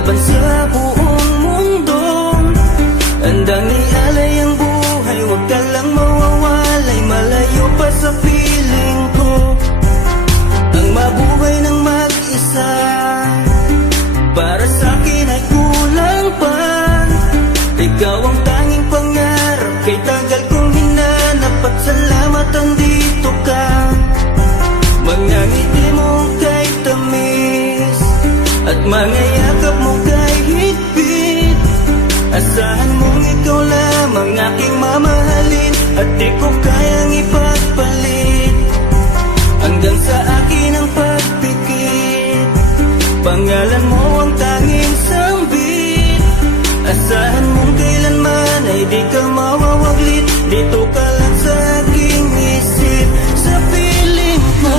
laban sa buong mundo. Handang ialay ang buhay, huwag ka lang mawawalay, malayo pa sa piling ko. Ang mabuhay ng mag-isa, para sa akin ay kulang pa. Ikaw ang tanging pangarap, kay tagal kong hinanap, at salamat andito ka. Mga ngiti mo kay tamis, at mga yakap mo kay higpit. Asahan mong ikaw lamang aking mamahalin, at di ko kayang ipagpalit. Hanggang sa akin ang pagpikit, pangalan mo ang tanging sambit. Asahan mong kailanman ay di ka mawawaglit, dito ka lang sa aking isip, sa piling ko.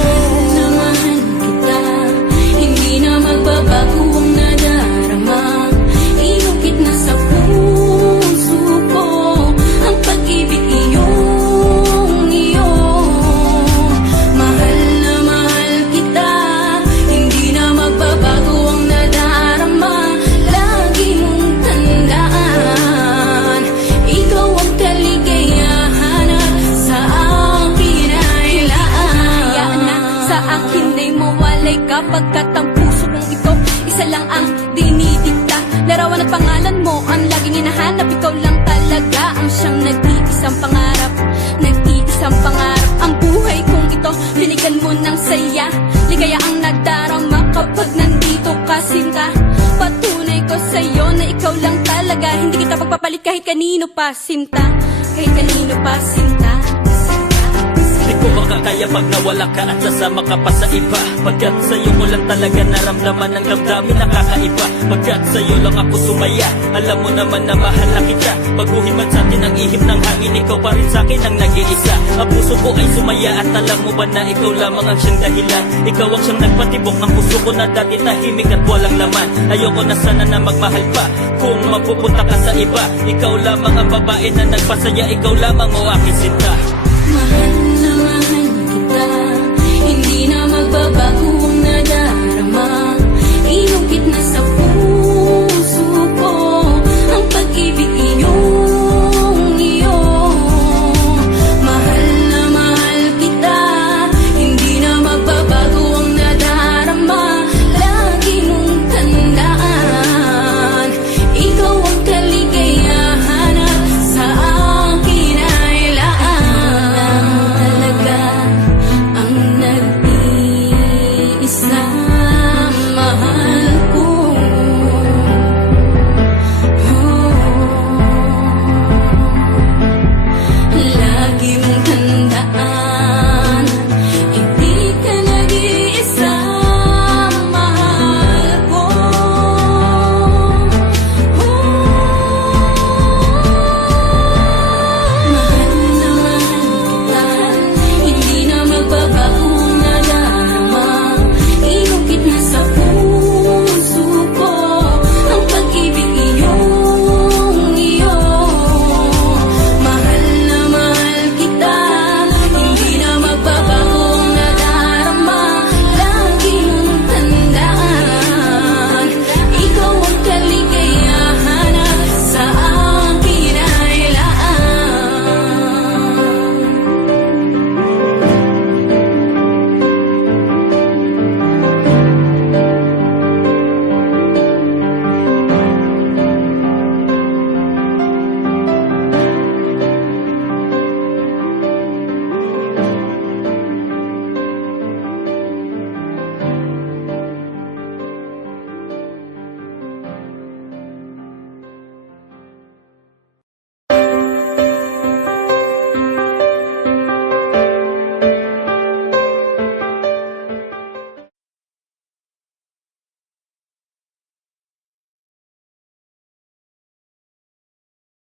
Mahal kita, hindi na magbabago ang nadarama. Inukit na sa puso ko ang pag-ibig iyong iyo. Mahal na mahal kita, hindi na magbabago ang nadarama. Lagi mong tandaan, ikaw ang kaligayahan, at sa akin ay laan. Sa akin ay mawalay kapagkat ang puso kong ito isa lang ang dinidikta. Larawan at pangalan mo ang laging hinahanap, ikaw lang talaga ang siyang nag-iisang pangarap. Nag-iisang pangarap ang buhay kong ito, binigyan mo ng saya. Ligaya ang nadarama kapag nandito ka, sinta. Patunay ko sa'yo na ikaw lang talaga, hindi kita pagpapalit kahit kanino pa, sinta. Kahit kanino pa, sinta. Di ko makakaya pag nawala ka at sasama ka pa sa iba. Pagkat sa'yo ko lang talaga naramdaman ang damdamin nakakaiba. Pagkat sa'yo lang ako sumaya, alam mo naman na mahal na kita. Baguhin man sa'tin ang ihip ng hangin, ikaw pa rin sa'kin ang nag-iisa. Ang puso ko ay sumaya at alam mo ba na ikaw lamang ang siyang dahilan. Ikaw ang siyang nagpatibok ng puso ko na dati tahimik at walang laman. Ayoko na sana na magmahal pa kung mapupunta ka sa iba. Ikaw lamang ang babae na nagpasaya, ikaw lamang o aking sinta. Mahal na mahal kita, hindi na magbabago ang nadarama. Inukit na sa puso ko ang pag-ibig iyong iyo. Mahal na mahal kita, hindi na magbabago ang nadarama. Lagi mong tandaan, ikaw ang kaligayahan, at sa akin ay laan. Talaga ang nag-iisang mahal.